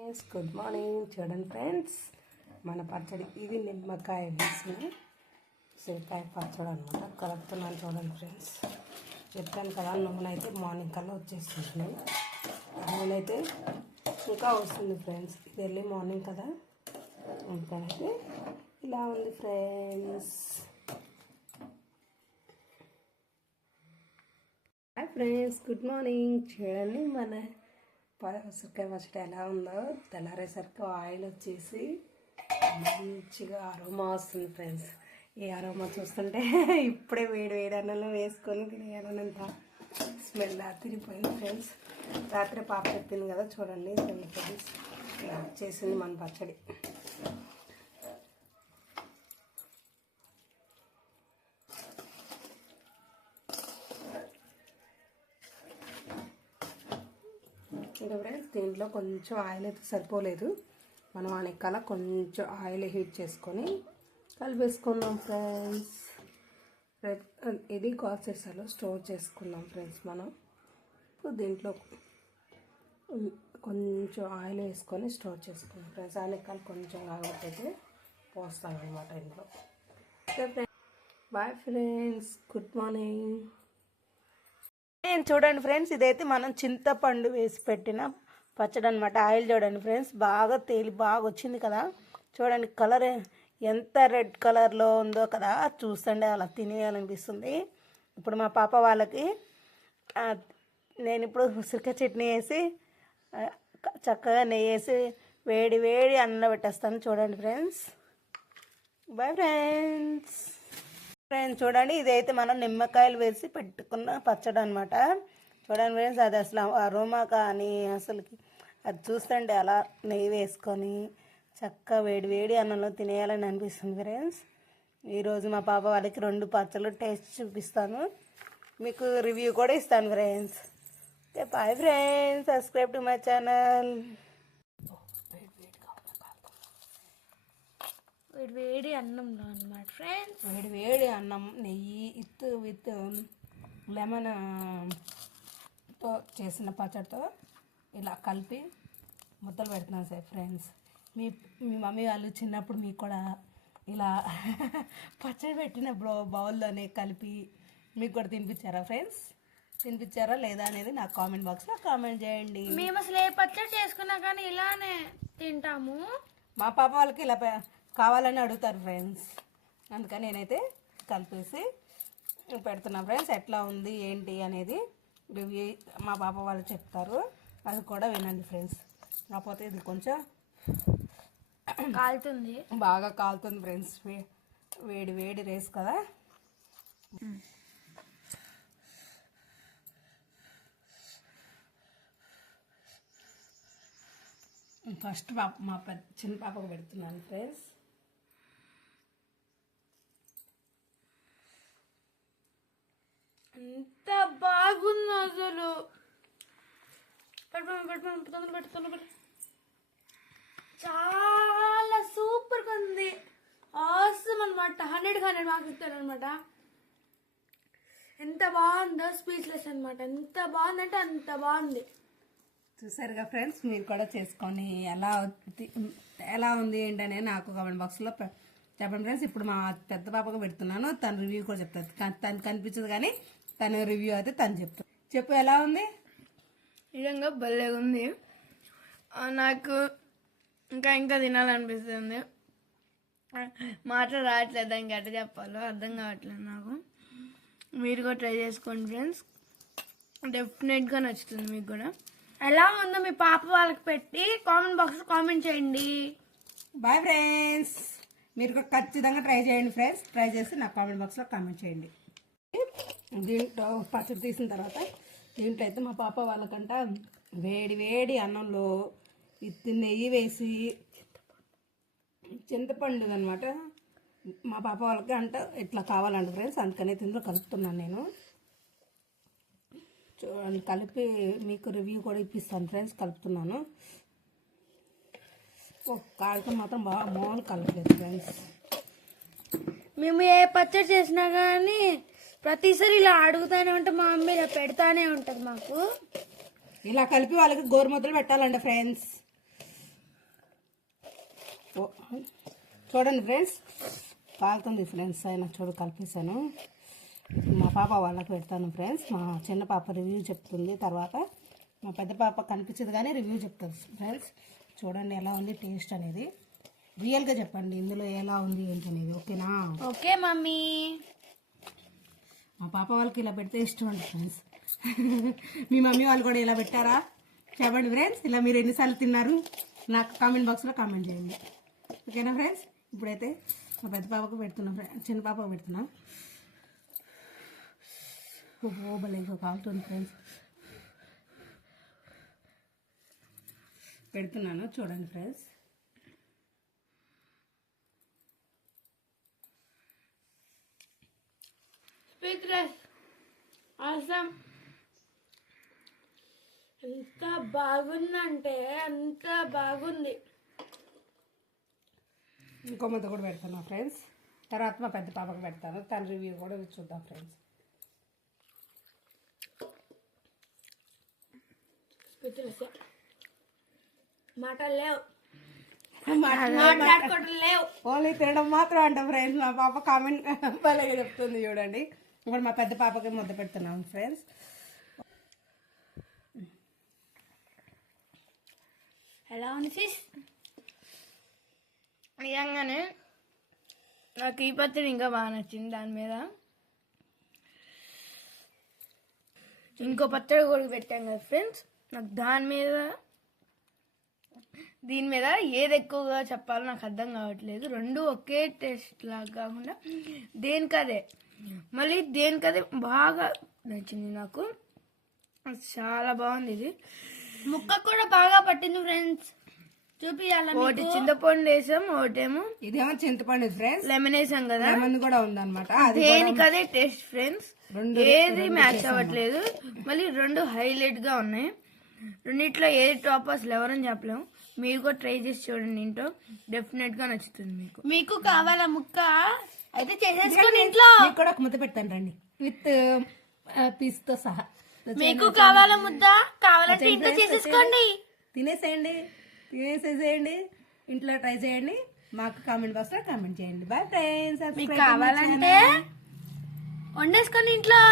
Yes good morning చూడండి friends మన పచ్చడి ఇది నిమ్మకాయ వేసిన సిరికాయ పచ్చడి అనమాట కలుపుతున్నాను చూడండి ఫ్రెండ్స్ చెప్పాను కదా నూనె అయితే మార్నింగ్ కల్లా వచ్చేస్తుంది. నూనె అయితే ఇంకా వస్తుంది ఫ్రెండ్స్ ఇది ఎర్లీ మార్నింగ్ కదా. అందుకనైతే ఇలా ఉంది friends hi friends good morning చూడండి మన ఉసిరికాయ పచ్చడి ఎలా ఉందో తెల్లారేసరికి ఆయిల్ వచ్చేసి మంచిగా అరోమా వస్తుంది ఫ్రెండ్స్. ఈ అరోమా చూస్తుంటే ఇప్పుడే వేడి వేడి అన్నంలో వేసుకొని తినేయాలనంత స్మెల్ తిరిగిపోయింది ఫ్రెండ్స్. రాత్రి పాప చెప్పింది కదా చూడండి ఫ్రెండ్స్ చేసింది మన పచ్చడి. ఇంకా ఫ్రెండ్స్? దీంట్లో కొంచెం ఆయిల్ అయితే సరిపోలేదు. మనం వెనకాల కొంచెం ఆయిల్ హీట్ చేసుకొని కలిపేసుకుందాం ఫ్రెండ్స్. రేపు ఇది కాసేసాలో స్టోర్ చేసుకుందాం ఫ్రెండ్స్ మనం. ఇప్పుడు దీంట్లో కొంచెం ఆయిల్ వేసుకొని స్టోర్ చేసుకుందాం ఫ్రెండ్స్. వెనకాల కొంచెం ఆగబట్టయితే పోస్తాం అనమాట ఇంట్లో. Bye friends. Good morning. నేను చూడండి ఫ్రెండ్స్ ఇదైతే మనం చింతపండు వేసి పెట్టిన పచ్చడి అనమాట ఆయిల్ చూడండి ఫ్రెండ్స్ బాగా తేలి బాగా వచ్చింది కదా. చూడండి కలర్ ఎంత రెడ్ కలర్లో ఉందో కదా చూస్తుండే అలా తినేయాలనిపిస్తుంది. ఇప్పుడు మా పాప వాళ్ళకి నేను ఇప్పుడు ఉసిరికాయ చట్నీ వేసి చక్కగా నెయ్యి వేసి వేడి వేడి అన్నం పెట్టేస్తాను చూడండి ఫ్రెండ్స్. బాయ్ ఫ్రెండ్స్ ఫ్రెండ్స్ చూడండి ఇదైతే మనం నిమ్మకాయలు వేసి పెట్టుకున్న పచ్చడి అనమాట చూడండి ఫ్రెండ్స్ అది అసలు అరోమా కానీ అసలుకి అది చూస్తుంటే అలా నెయ్యి వేసుకొని చక్కగా వేడి వేడి అన్నంలో తినేయాలని అనిపిస్తుంది ఫ్రెండ్స్. ఈరోజు మా పాప వాళ్ళకి రెండు పచ్చళ్ళు టేస్ట్ చూపిస్తాను. మీకు రివ్యూ కూడా ఇస్తాను friends. Okay bye friends subscribe to my channel వేడి వేడి అన్నంలో అనమాట ఫ్రెండ్స్ వేడి వేడి అన్నం నెయ్యి విత్ లెమన్తో చేసిన పచ్చడితో ఇలా కలిపి ముద్దలు పెడుతున్నాను సార్ ఫ్రెండ్స్ మీ మీ మమ్మీ వాళ్ళు చిన్నప్పుడు మీకు కూడా ఇలా పచ్చడి పెట్టిన బ్రో బౌల్లోనే కలిపి మీకు కూడా తినిపించారా ఫ్రెండ్స్ తినిపించారా లేదా అనేది నాకు కామెంట్ బాక్స్లో కామెంట్ చేయండి. మేము అసలు ఏ పచ్చడి చేసుకున్నా కానీ ఇలానే తింటాము. మా పాప వాళ్ళకి ఇలా కావాలని అడుగుతారు ఫ్రెండ్స్. అందుకని నేనైతే కలిపేసి పెడుతున్నా ఫ్రెండ్స్. ఎట్లా ఉంది ఏంటి అనేది మా పాప వాళ్ళు చెప్తారు. అది కూడా వినండి ఫ్రెండ్స్. కాకపోతే ఇది కొంచెం కాలుతుంది. బాగా కాలుతుంది ఫ్రెండ్స్. వేడి వేడి రేస్ కదా. ఫస్ట్ పాప మా పెద్ద చిన్న పాపకు పెడుతున్నాను ఫ్రెండ్స్ ఎంత బాగుంది అసలు పెట్టుకోండి పెట్టుకోండి తొందర పెట్టు తొందర పెట్టు. చాలా సూపర్గా ఉంది. ఆసమ్ అనమాట హండ్రెడ్ హండ్రెడ్ మార్క్స్ ఇస్తారు అనమాట ఎంత బాగుందో స్పీచ్లెస్ అనమాట ఎంత బాగుందంటే అంత బాగుంది. చూసారుగా ఫ్రెండ్స్ మీరు కూడా చేసుకొని ఎలా ఎలా ఉంది ఏంటనే నాకు కామెంట్ బాక్స్లో చెప్పండి ఫ్రెండ్స్ ఇప్పుడు మా పెద్ద పాపకు పెడుతున్నాను. తన రివ్యూ కూడా చెప్తాను తను కనిపించదు కానీ తన రివ్యూ అయితే తను చెప్తాను చెప్పు ఎలా ఉంది? నిజంగా భలే ఉంది. నాకు ఇంకా ఇంకా తినాలనిపిస్తుంది. మాటలు రావట్లేదు దానికి ఎట్ట చెప్పాలో అర్థం కావట్లేదు నాకు. మీరు కూడా ట్రై చేసుకోండి ఫ్రెండ్స్ డెఫినెట్గా నచ్చుతుంది మీకు కూడా. ఎలా ఉందో మీ పాప వాళ్ళకి పెట్టి కామెంట్ బాక్స్ కామెంట్ చేయండి. బాయ్ ఫ్రెండ్స్ మీరు కూడా ఖచ్చితంగా ట్రై చేయండి ఫ్రెండ్స్ ట్రై చేసి నాకు కామెంట్ బాక్స్లో కామెంట్ చేయండి. దీంట్లో పచ్చడి తీసిన తర్వాత దీంట్లో అయితే మా పాప వాళ్ళకంట వేడి వేడి అన్నంలో ఇత్తి నెయ్యి వేసి చింతపండు అనమాట మా పాప వాళ్ళకి అంట ఇట్లా కావాలంట ఫ్రెండ్స్? అందుకని దీంట్లో కలుపుతున్నాను నేను. చూడండి కలిపి మీకు రివ్యూ కూడా ఇప్పిస్తాను ఫ్రెండ్స్ కలుపుతున్నాను. కాగితం మాత్రం బాగా మామూలు కలపలేదు ఫ్రెండ్స్. మేము ఏ పచ్చడి చేసినా కానీ ప్రతిసారి ఇలా అడుగుతానే ఉంటే మా అమ్మ ఇలా పెడతానే ఉంటుంది మాకు. ఇలా కలిపి వాళ్ళకి గోరుముద్దలు పెట్టాలంట ఫ్రెండ్స్. చూడండి ఫ్రెండ్స్. కాలుతుంది ఫ్రెండ్స్ అయినా చూడు కలిపేసాను మా పాప వాళ్ళకి పెడతాను ఫ్రెండ్స్. మా చిన్న పాప రివ్యూ చెప్తుంది తర్వాత. మా పెద్ద పాప కనిపించదు కానీ రివ్యూ చెప్తుంది ఫ్రెండ్స్. చూడండి ఎలా ఉంది టేస్ట్ అనేది. రియల్గా చెప్పండి ఇందులో ఎలా ఉంది ఏంటి అనేది. ఓకేనా? Okay mummy. మా పాప వాళ్ళకి ఇలా పెడితే ఇష్టం అండి ఫ్రెండ్స్ మీ మమ్మీ వాళ్ళు కూడా ఇలా పెట్టారా? చెప్పండి ఫ్రెండ్స్ ఇలా మీరు ఎన్నిసార్లు తిన్నారు? నాకు కామెంట్ బాక్స్లో కామెంట్ చేయండి. ఓకేనా ఫ్రెండ్స్ ఇప్పుడైతే మా పెద్ద పాపకు పెడుతున్నాం ఫ్రెండ్ చిన్న పాపకు పెడుతున్నాం. ఓ భలే కాలుతుంది ఫ్రెండ్స్ పెడుతున్నాను చూడండి ఫ్రెండ్స్ స్పీక్రెస్ అవసరం ఎంత బాగుందంటే అంత బాగుంది. ఇంకో ముద్ద కూడా పెడతాను ఫ్రెండ్స్ తర్వాత మా పెద్ద పాపకు పెడతాను. తన రివ్యూ కూడా చూద్దాం ఫ్రెండ్స్ మాటలు లేవు. లేవు ఓన్లీ తినడం మాత్రం అంట ఫ్రెండ్స్ మా పాప కామెంట్ చెప్తుంది చూడండి. ఇప్పుడు మా పెద్ద పాపకి ముద్ద పెడుతున్నాం ఫ్రెండ్స్ ఎలా ఉంది ఫిష్ నిజంగానే నాకు ఈ పచ్చడి ఇంకా బాగా నచ్చింది దాని మీద. ఇంకో పచ్చడి కూడా పెట్టాం కదా ఫ్రెండ్స్ నాకు దాని మీద దీని మీద ఏది ఎక్కువగా చెప్పాలో నాకు అర్థం కావట్లేదు. రెండు ఒకే టేస్ట్ లాగా కాకుండా దేనికదే. మళ్ళీ దేనికదే బాగా నచ్చింది నాకు. చాలా బాగుంది ఇది. ముక్క కూడా బాగా పట్టింది ఫ్రెండ్స్. చూపియాల ఒకటి చింతపండు వేసాం ఒకటేమో ఇదేమో చింతపండు ఫ్రెండ్స్. లెమన్ వేసాం కదా. లెమన్ కూడా ఉందన్నమాట. అది దేనికదే టేస్ట్ ఫ్రెండ్స్. రెండు- ఏది మ్యాచ్ అవ్వట్లేదు. మళ్ళీ రెండు హైలైట్గా ఉన్నాయి. రెండిట్లో ఏది టాప్ అసలు ఎవరని చెప్పలేము. మీరు కూడా ట్రై చేసి చూడండి ఇంట్లో డెఫినెట్గా నచ్చుతుంది మీకు. మీకు కావాలా ముక్క? అయితే చేసేసుకోండి. ఇంట్లో మీకు కూడా ఒక ముద్ద పెడతాను రండి. విత్ పీస్తో సహా. మీకు కావాలా ముద్ద? కావాలంటే ఇంట్లో చేసేసుకోండి. తినేసేయండి తినేసేసేయండి. ఇంట్లో ట్రై చేయండి. మాకు కామెంట్ బాక్స్లో కామెంట్ చేయండి. బాయ్ ఫ్రెండ్స్ మీకు కావాలంటే వండేసుకోండి ఇంట్లో.